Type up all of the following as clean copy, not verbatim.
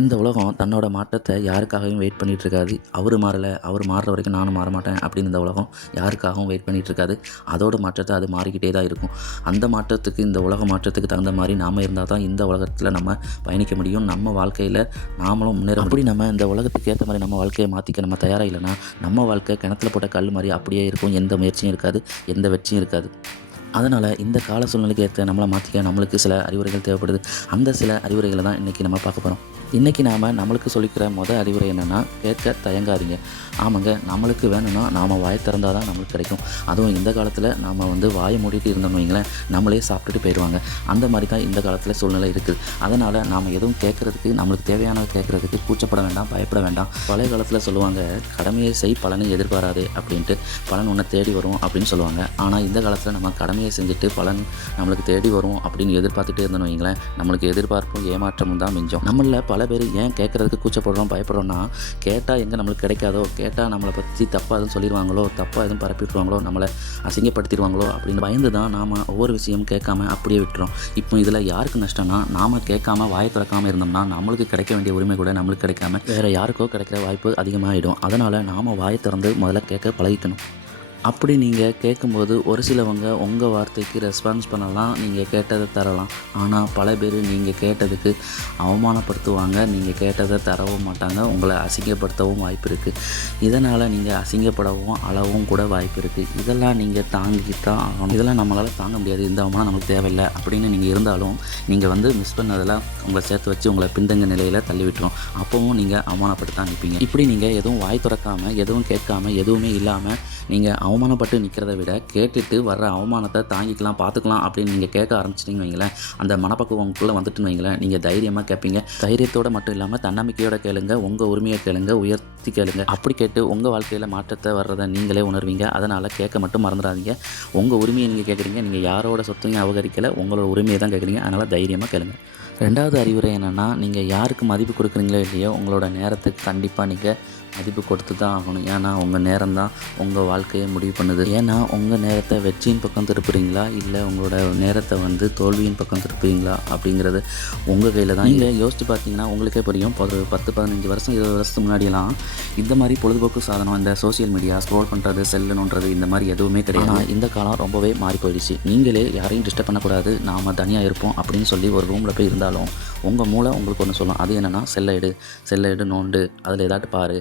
இந்த உலகம் தன்னோட மாற்றத்தை யாருக்காகவும் வெயிட் பண்ணிகிட்டு இருக்காது. அவர் மாறலை, அவர் மாறுற வரைக்கும் நானும் மாற மாட்டேன் அப்படின்னு இந்த உலகம் யாருக்காகவும் வெயிட் பண்ணிகிட்டு இருக்காது. அதோட மாற்றத்தை அது மாறிக்கிட்டே தான் இருக்கும். அந்த மாற்றத்துக்கு, இந்த உலக மாற்றத்துக்கு தகுந்த மாதிரி நாம் இருந்தால் தான் இந்த உலகத்தில் நம்ம பயணிக்க முடியும். நம்ம வாழ்க்கையில் நாமளும் முன்னேற. அப்படி நம்ம இந்த உலகத்துக்கு ஏற்ற மாதிரி நம்ம வாழ்க்கையை மாற்றிக்க நம்ம தயாராக இல்லைன்னா நம்ம வாழ்க்கை கிணத்துல போட்ட கல் மாதிரி அப்படியே இருக்கும். எந்த முயற்சியும் இருக்காது, எந்த வெற்றியும் இருக்காது. அதனால் இந்த கால சூழ்நிலைக்கு ஏற்ற நம்மளை மாற்றிக்க நம்மளுக்கு சில அறிவுரைகள் தேவைப்படுது. அந்த சில அறிவுரைகளை தான் இன்றைக்கி நம்ம பார்க்க போகிறோம். இன்றைக்கி நாம் நம்மளுக்கு சொல்லிக்கிற அறிவுரை என்னென்னா, கேட்க தயங்காதீங்க. ஆமாங்க, நம்மளுக்கு வேணும்னா நாம் வாய் திறந்தால் தான் நம்மளுக்கு கிடைக்கும். அதுவும் இந்த காலத்தில் நாம் வாயை மூடிட்டு இருந்தோம்னு வைங்களேன், நம்மளே சாப்பிட்டுட்டு போயிடுவாங்க. அந்த மாதிரி தான் இந்த காலத்தில் சூழ்நிலை இருக்குது. அதனால் நாம் எதுவும் கேட்குறதுக்கு, நம்மளுக்கு தேவையானதை கேட்குறதுக்கு கூச்சப்பட வேண்டாம், பயப்பட வேண்டாம். பழைய காலத்தில் சொல்லுவாங்க, கடமையை செய் பலனை எதிர்பாராதே அப்படின்ட்டு. பலன் உன்னை தேடி வரும் அப்படின்னு சொல்லுவாங்க. ஆனால் இந்த காலத்தில் நம்ம கடமையை செஞ்சுட்டு பலன் நம்மளுக்கு தேடி வரும் அப்படின்னு எதிர்பார்த்துட்டே இருந்தோம்னு வைங்களேன், நம்மளுக்கு எதிர்பார்ப்பும் ஏமாற்றமும் தான் மிஞ்சம். நம்மள பல பேர் ஏன் கேட்குறதுக்கு கூச்சப்படுறோம், பயப்படுறோம்னா, கேட்டால் எங்கே நம்மளுக்கு கிடைக்காதோ, கேட்டால் நம்மளை பற்றி தப்பாக எதுவும் சொல்லிடுவாங்களோ, தப்பாக எதுவும் பரப்பிடுவாங்களோ, நம்மளை அசிங்கப்படுத்திடுவாங்களோ அப்படின்னு பயந்து தான் நாம் ஒவ்வொரு விஷயம் கேட்காம அப்படியே விட்டுறோம். இப்போ இதில் யாருக்கு நஷ்டம்னா, நாம் கேட்காம வாயை திறக்காமல் இருந்தோம்னா நம்மளுக்கு கிடைக்க வேண்டிய உரிமை கூட நம்மளுக்கு கிடைக்காம வேறு யாருக்கோ கிடைக்கிற வாய்ப்பு அதிகமாகிடும். அதனால் நாம் வாயை திறந்து முதல்ல கேட்க பழகிக்கணும். அப்படி நீங்கள் கேட்கும்போது ஒரு சிலவங்க உங்கள் வார்த்தைக்கு ரெஸ்பான்ஸ் பண்ணலாம், நீங்கள் கேட்டதை தரலாம். ஆனால் பல பேர் நீங்கள் கேட்டதுக்கு அவமானப்படுத்துவாங்க, நீங்கள் கேட்டதை தரவும் மாட்டாங்க, உங்களை அசிங்கப்படுத்தவும் வாய்ப்பு இருக்குது. இதனால் நீங்கள் அசிங்கப்படவும் அளவும் கூட வாய்ப்பு இருக்குது. இதெல்லாம் நீங்கள் தாங்கித்தான் ஆகணும். இதெல்லாம் நம்மளால் தாங்க முடியாது, இந்த அவமானம் நம்மளுக்கு தேவையில்லை அப்படின்னு நீங்கள் இருந்தாலும் நீங்கள் மிஸ் பண்ணதெல்லாம் உங்களை சேர்த்து வச்சு உங்களை பின்தங்க நிலையில் தள்ளி விட்டுரும். அப்போவும் நீங்கள் அவமானப்பட்டு நிற்பீங்க. இப்படி நீங்கள் எதுவும் வாய் திறக்காமல், எதுவும் கேட்காமல், எதுவுமே இல்லாமல் நீங்கள் அவமானப்பட்டு நிற்கிறத விட, கேட்டுட்டு வர்ற அவமானத்தை தாங்கிக்கலாம், பார்த்துக்கலாம் அப்படின்னு நீங்கள் கேட்க ஆரம்பிச்சிட்டிங்க வைங்களேன், அந்த மனப்பக்குவம் உங்களுக்குள்ளே வந்துட்டுன்னு வைங்களேன், நீங்கள் தைரியமாக கேட்பீங்க. தைரியத்தோடு மட்டும் இல்லாமல் தன்னம்பிக்கையோட கேளுங்க, உங்கள் உரிமையை கேளுங்க, உயர்த்தி கேளுங்க. அப்படி கேட்டு உங்கள் வாழ்க்கையில் மாற்றத்தை வர்றதை நீங்களே உணர்வீங்க. அதனால் கேட்க மட்டும் மறந்துடாதீங்க. உங்கள் உரிமையை நீங்கள் கேட்குறீங்க, நீங்கள் யாரோட சொத்தையும் அபகரிக்கலை, உங்களோட உரிமையை தான் கேட்குறீங்க. அதனால் தைரியமாக கேளுங்க. ரெண்டாவது அறிவுரை என்னென்னா, நீங்கள் யாருக்கு மதிப்பு கொடுக்குறீங்களோ இல்லையோ, உங்களோட நேரத்துக்கு கண்டிப்பாக நீங்கள் மதிப்பு கொடுத்து தான் ஆகணும். ஏன்னா உங்கள் நேரம் தான் உங்கள் வாழ்க்கையை முடிவு பண்ணுது. ஏன்னா உங்கள் நேரத்தை வெற்றியின் பக்கம் திருப்புறீங்களா, இல்லை உங்களோட நேரத்தை தோல்வியின் பக்கம் திருப்புறீங்களா அப்படிங்கிறது உங்கள் கையில் தான். நீங்கள் யோசித்து பார்த்தீங்கன்னா உங்களுக்கே புரியும். ஒரு 10-15 வருஷம் 20 வருஷத்துக்கு முன்னாடியெல்லாம் இந்த மாதிரி பொழுதுபோக்கு சாதனம், இந்த சோசியல் மீடியா ஸ்க்ரோல் பண்ணுறது, செல்லுன்றது இந்த மாதிரி எதுவுமே கிடையாது. ஆனால் இந்த காலம் ரொம்பவே மாறி போயிடுச்சு. நீங்களே யாரையும் டிஸ்டர்ப் பண்ணக்கூடாது, நாம் தனியாக இருப்போம் அப்படின்னு சொல்லி ஒரு ரூமில் போய் இருந்தாலும் உங்கள் மூளை உங்களுக்கு ஒன்று சொல்லும். அது என்னென்னா, செல்லை எடு, நோண்டு, அதில் ஏதாட்டு பாரு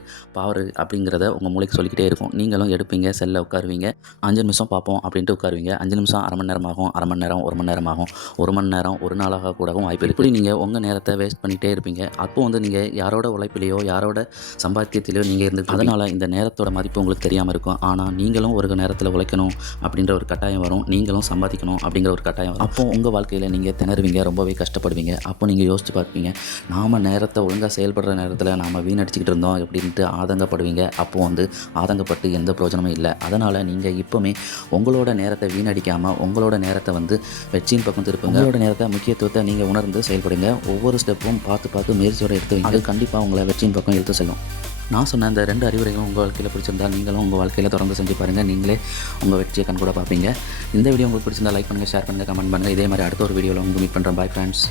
அப்படிங்கிறத உங்கள் மூளைக்கு சொல்லிக்கிட்டே இருக்கும். நீங்களும் எடுப்பீங்க, செல்லை உட்காருவீங்க, 5 நிமிஷம் பார்ப்போம் அப்படின்ட்டு உட்காருவீங்க. 5 நிமிஷம் அரை மணி நேரம் ஆகும், அரை மணி நேரம் 1 மணி நேரம் ஆகும், 1 மணி நேரம் 1 நாளாக கூடவும் வாய்ப்பு இருக்குது. இப்படி நீங்கள் உங்கள் நேரத்தை வேஸ்ட் பண்ணிகிட்டே இருப்பீங்க. அப்போ நீங்கள் யாரோட உழைப்பிலையோ யாரோட சம்பாத்தியத்திலையோ நீங்கள் இருந்து, அதனால் இந்த நேரத்தோட மதிப்பு உங்களுக்கு தெரியாமல் இருக்கும். ஆனால் நீங்களும் ஒரு நேரத்தில் உழைக்கணும் அப்படின்ற ஒரு கட்டாயம் வரும், நீங்களும் சம்பாதிக்கணும் அப்படிங்கிற ஒரு கட்டாயம் வரும். அப்போ உங்கள் வாழ்க்கையில் நீங்கள் திணறுவீங்க, ரொம்பவே கஷ்டப்படுவீங்க. அப்போ நீங்கள் யோசிச்சு பார்ப்பீங்க, நாம் நேரத்தை ஒழுங்காக செயல்படுற நேரத்தில் நாம் வீணடிச்சிக்கிட்டு இருந்தோம் அப்படின்ட்டு ஆதங்கப்படுவீங்க. அப்போ ஆதங்கப்பட்டு எந்த பிரயோஜனமும் இல்லை. அதனால் நீங்கள் இப்போவுமே உங்களோட நேரத்தை வீணடிக்காமல் உங்களோட நேரத்தை வெற்றியின் பக்கம் திருப்புங்க. உங்களோட நேரத்தை முக்கியத்துவத்தை நீங்கள் உணர்ந்து செயல்படுங்க. ஒவ்வொரு ஸ்டெப்பும் பார்த்து முயற்சியோடு எடுத்துவீங்க. அது கண்டிப்பாக உங்களை வெற்றியின் பக்கம் எடுத்து செல்லும். நான் சொன்ன இந்த 2 அறிவுரைகளும் உங்கள் வாழ்க்கையில் பிடிச்சிருந்தால் நீங்களும் உங்கள் வாழ்க்கையில் தொடர்ந்து செஞ்சு பாருங்கள். நீங்களே உங்கள் வெற்றியை கண் கூட பார்ப்பீங்க. இந்த வீடியோ உங்களுக்கு பிடிச்சிருந்தால் லைக் பண்ணுங்கள், ஷேர் பண்ணுங்கள், கமெண்ட் பண்ணுங்கள். இதே மாதிரி அடுத்த ஒரு வீடியோவில் மீட் பண்ணுறேன். Bye friends.